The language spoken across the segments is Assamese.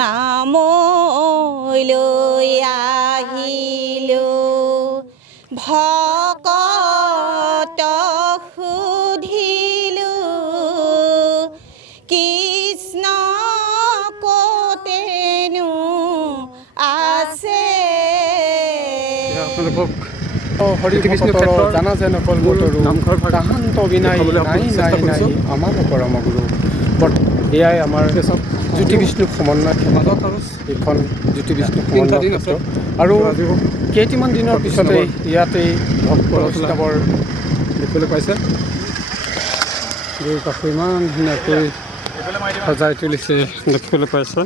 নামলৈ আহিলো ভকত সুধিলো কৃষ্ণ ক'তেনো আছে হৰি কৃষ্ণ ক্ষেত্ৰৰ জানা যেন কল্পতৰু তাহান্ত বিনাই নাই নাই নাই আমাৰ পৰম গুৰু এয়াই আমাৰ জ্যোতি বিষ্ণু সমন্বয় মাজত আৰু এইখন জ্যোতি বিষ্ণু সমন্বয় ক্ষেত্ৰ আৰু কেইটামান দিনৰ পিছতে ইয়াতেই ভক্ত বৈষ্ণৱৰ দেখিবলৈ পাইছে গৈ কাষে ইমান ধুনীয়াকৈ সজাই তুলিছে দেখিবলৈ পাইছে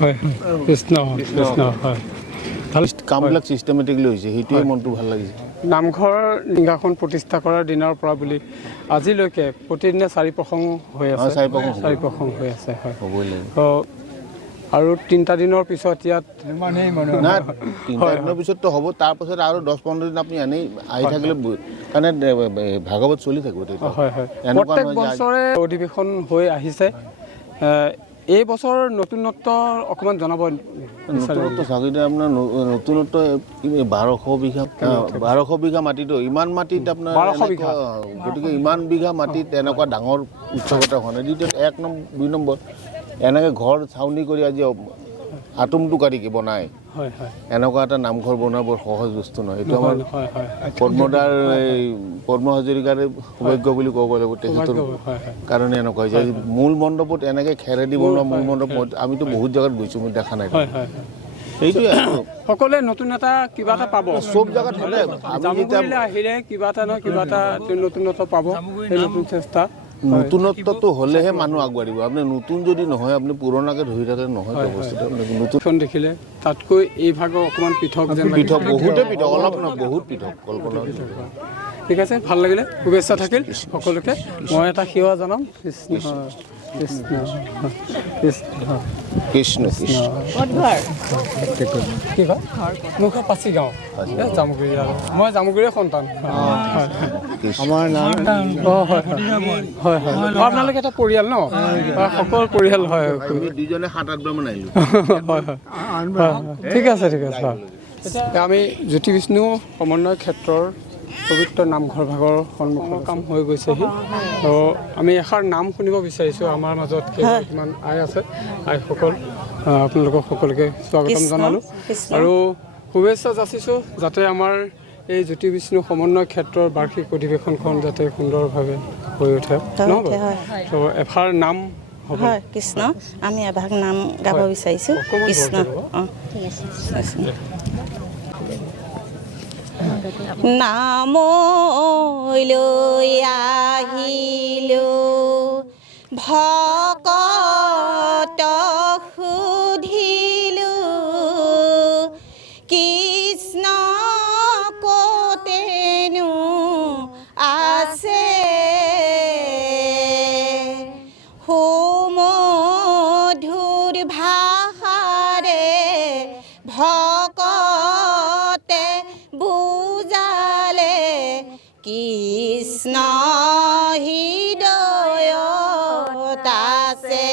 হয় কৃষ্ণ কৃষ্ণ হয় কামবিলাক চিষ্টেমেটিকলি হৈছে সেইটোৱে মনটো ভাল লাগিছে নামঘৰ লিংগাখন প্ৰতিষ্ঠা কৰাৰ দিনৰ পৰা বুলি আজিলৈকে প্ৰতিদিনে চাৰি প্ৰসংগ হৈ আছে চাৰি প্ৰসংগ হৈ আছে হয় হ'বই লাগিব আৰু 3টা দিনৰ পিছত ইয়াত না 3টা দিনৰ পিছততো হ'ব তাৰপাছত আৰু 10-15 দিন আপুনি এনেই আহি থাকিলে কাৰণে ভাগৱত চলি থাকিব তেতিয়া হয় হয় প্ৰত্যেক বছৰে অধিৱেশন হৈ আহিছে এই বছৰ নতুনত্ব অকমান জনাব নতুনত্ব চাগিলে আপোনাৰ নতুনত্ব 1200 বিঘা মাটিতো ইমান মাটিত আপোনাৰ 1200 বিঘা গতিকে ইমান বিঘা মাটিত এনেকুৱা ডাঙৰ উৎসৱ এটা হোৱা নাই দ্বিতীয় 2 নম্বৰ এনেকৈ ঘৰ চাউনি কৰি আজি আটোমটোকাৰিকৈ বনায় হয় হয় এনেকুৱা এটা নামঘৰ বনোৱা বৰ সহজ বস্তু নহয় এইটো আমাৰ পদ্মদাৰ পদ্ম হাজৰিকাৰে সৌভাগ্য বুলি ক'ব লাগিব তেখেতৰ কাৰণে এনেকুৱা হৈছে মূল মণ্ডপত এনেকৈ খেৰেদি বনোৱা মূল মণ্ডপ আমিতো বহুত জেগাত গৈছোঁ মই দেখা নাই সেইটোৱে সকলোৱে নতুন এটা কিবা এটা পাব চব জেগাত হ'লে জামুগুৰিলৈ আহিলে কিবা এটা নহয় কিবা এটা নতুনত্ব পাব সেই নতুন চেষ্টা নতুনত্বটো হ'লেহে মানুহ আগবাঢ়িব আপুনি নতুন যদি নহয় আপুনি পুৰণাকে ধৰি থাকে নহয় বস্তুটো নতুন দেখিলে তাতকৈ এই ভাগৰ অকণমান পৃথক যেন পৃথক বহুতে পৃথক অলপ নহয় বহুত পৃথক কল্পনা ঠিক আছে ভাল লাগিলে শুভেচ্ছা থাকিল সকলোকে মই এটা সেৱা জনাম কৃষ্ণ কৃষ্ণ কৃষ্ণ কৃষ্ণ কি কয় মুখ পাচি গাঁও জামুগুৰি আৰু মই জামুগুৰিৰ সন্তান আমাৰ নাম হয় হয় হয় আপোনালোকে এটা পৰিয়াল ন সকলো পৰিয়াল হয় দুজনে 7-8 বাৰমান আহিলোঁ হয় হয় ঠিক আছে ঠিক আছে হয় আমি জ্যোতি বিষ্ণু সমন্বয় ক্ষেত্ৰৰ পবিত্ৰ নামঘৰ ভাগৰ সন্মুখৰ কাম হৈ গৈছেহি তো আমি এষাৰ নাম শুনিব বিচাৰিছোঁ আমাৰ মাজত কিমান আই আছে আইসকল আপোনালোকক সকলোকে স্বাগতম জনালোঁ আৰু শুভেচ্ছা যাচিছোঁ যাতে আমাৰ এই জ্যোতি বিষ্ণু সমন্বয় ক্ষেত্ৰৰ বাৰ্ষিক অধিৱেশনখন যাতে সুন্দৰভাৱে হৈ উঠে নহ'ব তো এষাৰ নাম হ'ব কৃষ্ণ আমি এভাগ নাম গাব বিচাৰিছোঁ কৃষ্ণ নামলৈ আহিলো ভকত সুধিলো কৃষ্ণ ক'তেনো আছে সুমধুৰ ভাষাৰে ভকতে বুজালে কৃষ্ণ হৃদয়ত আছে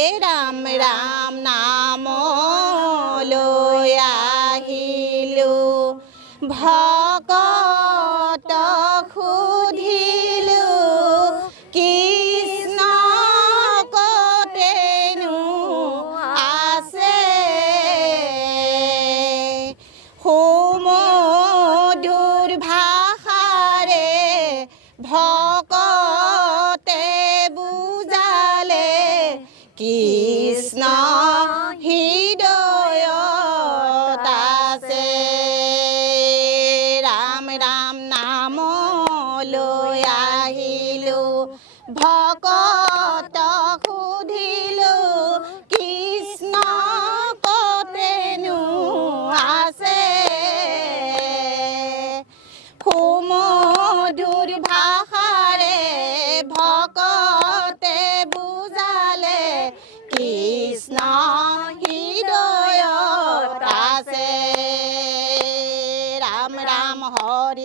এ ৰাম ৰাম নামলৈ আহিলো ভকত সুধিলো কৃষ্ণ ক'তেনো আছে সুমধুৰ ভাষাৰে ভকতে বুজালে কৃষ্ণ হৃদয়ত আছে ৰাম ৰাম নামলৈ আহিলো ভকত সুধিলো কৃষ্ণ ক'তেনো আছে সুমধুৰ ভাষাৰে ভকতে বুজালে কৃষ্ণ হৃদয়ত আছে ৰাম ৰাম হৰি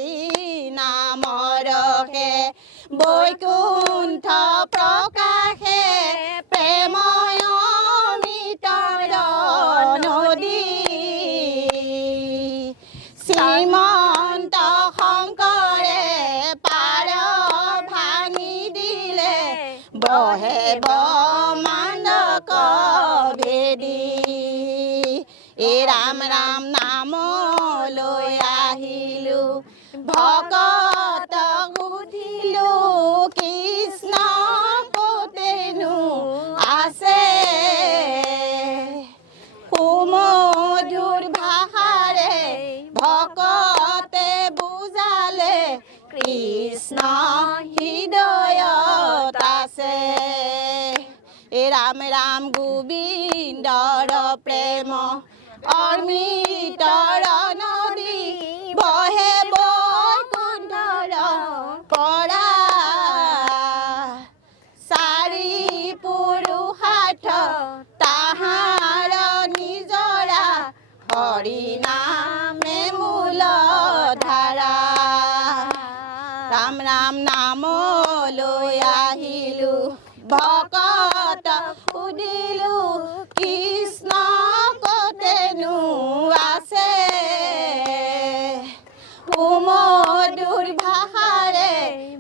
নামৰসে বৈকুণ্ঠ প্ৰকাশে প্ৰেময় অমিতৰ নদী শ্ৰীমন্ত শংকৰে পাৰ ভাঙি দিলে বহে ব্ৰহ্মাণ্ডক ভেদি এই ৰাম ৰাম নামলৈ আহিলো ভকত সুধিলো কৃষ্ণ ক'তেনো আছে সুমধুৰ ভাষাৰে ভকতে বুজালে কৃষ্ণ হৃদয়ত আছে এই ৰাম ৰাম গোবিন্দৰ প্ৰেম অমৃতৰ নদী বহে বৈকুণ্ঠৰ পৰা চাৰি পুৰুষাৰ্থ তাহাৰ নিজৰা হৰি নামে মূল ধাৰা ৰাম ৰাম নামলৈ আহিলো ভকত সুধিলো কৃষ্ণ ক'তেনো আছে সুমধুৰ ভাষাৰে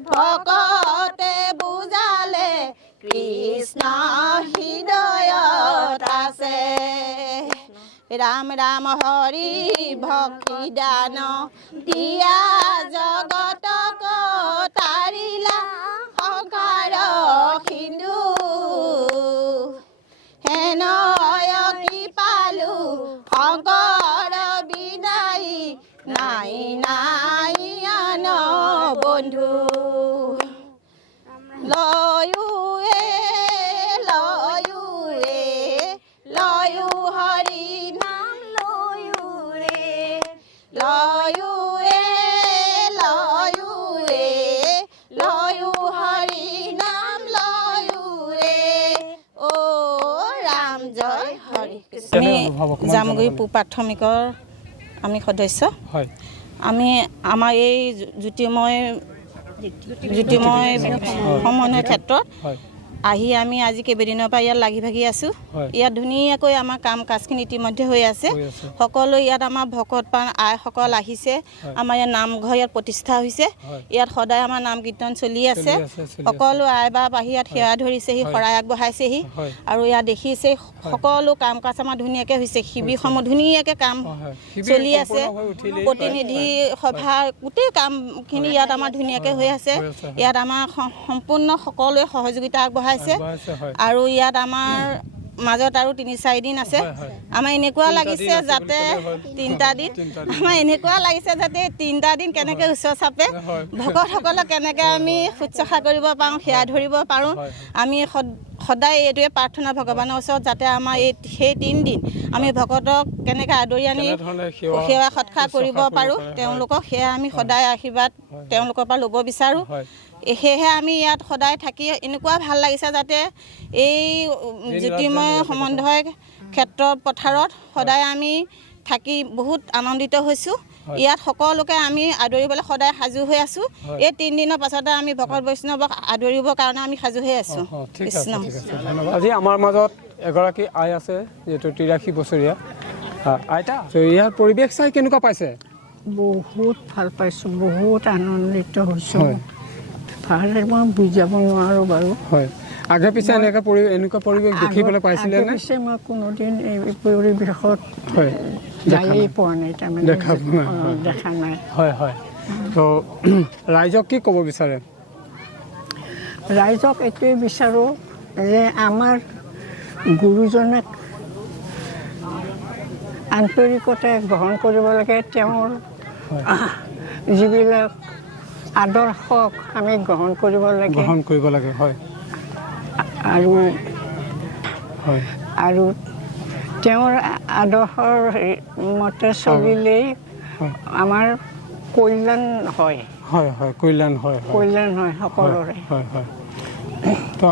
ভকতে বুজালে কৃষ্ণ হৃদয়ত আছে ৰাম ৰাম হৰি ভক্তি দান দিয়া জগতক তাৰিলা সংসাৰ সিন্ধু হেনয় কৃপালু শংকৰ বিনাই নাই নাই আন বন্ধু লয়ু হৰি নাম লয়ু হৰি নাম লয়ু ও ৰাম জয় হৰি আমি জামুগুৰি পু প্ৰাথমিকৰ আমি সদস্য হয় আমি আমাৰ এই জ্যোতিৰ্ময় সমন্বয় ক্ষেত্ৰত হয় আহি আমি আজি কেইবাদিনৰ পৰা ইয়াত লাগি ভাগি আছোঁ ইয়াত ধুনীয়াকৈ আমাৰ কাম কাজখিনি ইতিমধ্যে হৈ আছে সকলো ইয়াত আমাৰ ভকত প্ৰাণ আইসকল আহিছে আমাৰ ইয়াত নামঘৰ ইয়াত প্ৰতিষ্ঠা হৈছে ইয়াত সদায় আমাৰ নাম কীৰ্তন চলি আছে সকলো আই বাপ আহি ইয়াত সেৱা ধৰিছেহি শৰাই আগবঢ়াইছেহি আৰু ইয়াত দেখিছে সকলো কাম কাজ আমাৰ ধুনীয়াকৈ হৈছে শিবিৰসমূহ ধুনীয়াকৈ কাম চলি আছে প্ৰতিনিধি সভা গোটেই কামখিনি ইয়াত আমাৰ ধুনীয়াকৈ হৈ আছে ইয়াত আমাৰ সম্পূৰ্ণ সকলোৱে সহযোগিতা আগবঢ়াইছে আৰু ইয়াত আমাৰ মাজত আৰু ৩-৪ দিন আছে আমাৰ এনেকুৱা লাগিছে যাতে ৩টা দিন আমাৰ এনেকুৱা লাগিছে যাতে ৩টা দিন কেনেকৈ ওচৰ চাপে ভকতসকলক কেনেকৈ আমি শুশ্ৰূষা কৰিব পাৰোঁ সেৱা ধৰিব পাৰোঁ আমি সদায় এইটোৱে প্ৰাৰ্থনা ভগৱানৰ ওচৰত যাতে আমাৰ সেই 3 দিন আমি ভকতক কেনেকৈ আদৰি আনি সেৱা সৎকাৰ কৰিব পাৰোঁ তেওঁলোকক সেয়া আমি সদায় আশীৰ্বাদ তেওঁলোকৰ পৰা ল'ব বিচাৰোঁ সেয়েহে আমি ইয়াত সদায় থাকি এনেকুৱা ভাল লাগিছে যাতে এই জ্যোতিৰ্ময় সমন্বয় ক্ষেত্ৰ পথাৰত সদায় আমি থাকি বহুত আনন্দিত হৈছোঁ ইয়াত সকলোকে আমি আদৰিবলৈ সদায় সাজু হৈ আছোঁ এই 3 দিনৰ পাছতে আমি ভকত বৈষ্ণৱক আদৰিবৰ কাৰণে আমি সাজু হৈ আছোঁ কৃষ্ণ আজি আমাৰ মাজত এগৰাকী আই আছে যিহেতু 83 বছৰীয়া আইতা ইয়াৰ পৰিৱেশ চাই কেনেকুৱা পাইছে বহুত ভাল পাইছোঁ বহুত আনন্দিত হৈছোঁ ভালদৰে মই বুজাব নোৱাৰোঁ বাৰু হয় আগে পিছে এনেকুৱা পৰিৱেশ দেখিবলৈ পাইছিলে নে পিছে মই কোনোদিন এই পৰিৱেশত যায়েই পোৱা নাই তাৰমানে দেখা নাই হয় হয় তো ৰাইজক কি ক'ব বিচাৰে ৰাইজক এইটোৱে বিচাৰোঁ যে আমাৰ গুৰুজনাক আন্তৰিকতে গ্ৰহণ কৰিব লাগে তেওঁৰ যিবিলাক আদৰ্শক আমি গ্ৰহণ কৰিব লাগে হয় আৰু তেওঁৰ আদৰ্শৰ মতে চলিলেই আমাৰ কল্যাণ হয় কল্যাণ হয় সকলোৰে তো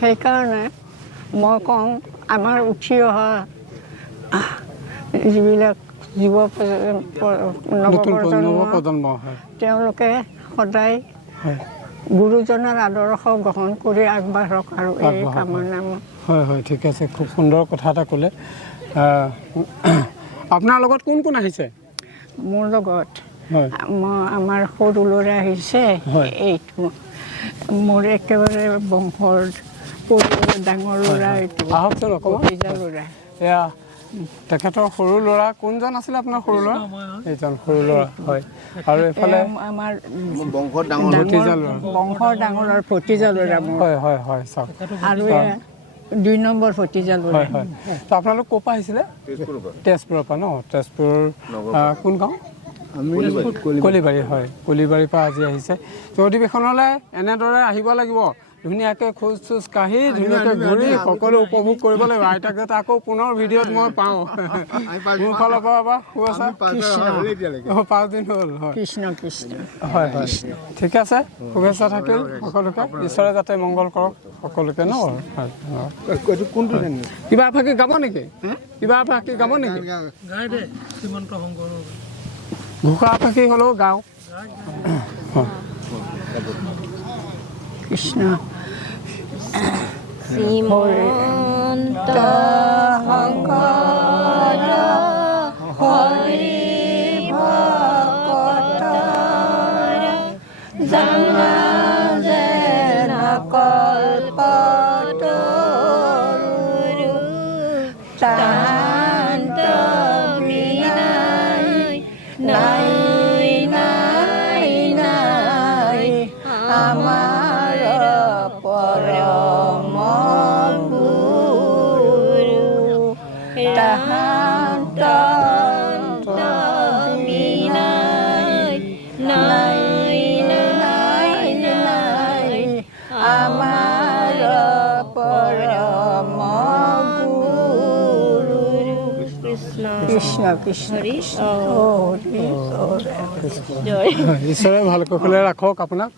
সেইকাৰণে মই কওঁ আমাৰ উঠি অহা যিবিলাক নৱপ্ৰজন্ম হয় তেওঁলোকে সদায় হয় গুৰুজনাৰ আদৰ্শ গ্ৰহণ কৰি আগবাঢ়ক আৰু এই কামনা হয় হয় ঠিক আছে খুব সুন্দৰ কথা এটা ক'লে আপোনাৰ লগত কোন কোন আহিছে মোৰ লগত হয় আমাৰ সৰু ল'ৰা আহিছে এইটো মোৰ একেবাৰে বংশৰ ডাঙৰ ল'ৰা এইটো আহকচোন অকণমান ভতিজা ল'ৰা এয়া তেখেতৰ সৰু ল'ৰা কোনজন আছিলে আপোনাৰ সৰু ল'ৰা এইজন সৰু ল'ৰা হয় আৰু এইফালে আমাৰ বংশৰ ডাঙৰ ভতিজা ল'ৰা বংশৰ ডাঙৰৰ ভতিজা ল'ৰা মোৰ হয় হয় হয় চাওক আৰু 2 নম্বৰ ভতিজা ল'ৰা হয় হয় তো আপোনালোক ক'ৰ পৰা আহিছিলে তেজপুৰৰ পৰা ন তেজপুৰ কোন গাঁও কলিবাৰী হয় কলিবাৰীৰ পৰা আজি আহিছে তো অধিৱেশনলৈ এনেদৰে আহিব লাগিব ধুনীয়াকৈ খোজ চোজ কাঢ়ি ধুনীয়াকৈ ঘূৰি সকলো উপভোগ কৰিব লাগিব আইতাক যাতে আকৌ পুনৰ ভিডিঅ'ত মই পাওঁ মোৰ ফালৰ পৰা শুভেচ্ছা 5 দিন হ'ল হয় কৃষ্ণ কৃষ্ণ হয় হয় ঠিক আছে শুভেচ্ছা থাকিল সকলোকে ঈশ্বৰে যাতে মংগল কৰক সকলোকে ন কোনটো কিবা এফাকি গাব নেকি কিবা এফাকি গাব নেকি ঘোষা এফাকি হ'লেও গাওঁ কৃষ্ণ শ্ৰীমন্ত শংকৰ হৰি ভকত জনা যেন কল্পতৰু তাহান্ত বিনাই নাই নাই নাই আমাৰ পৰম গুৰু তাহান্ত বিনাই নাই নাই নাই আমাৰ পৰম গুৰু কৃষ্ণ কৃষ্ণ কৃষ্ণ হৰি ঈশ্বৰে ভাল কুশলে ৰাখক আপোনাক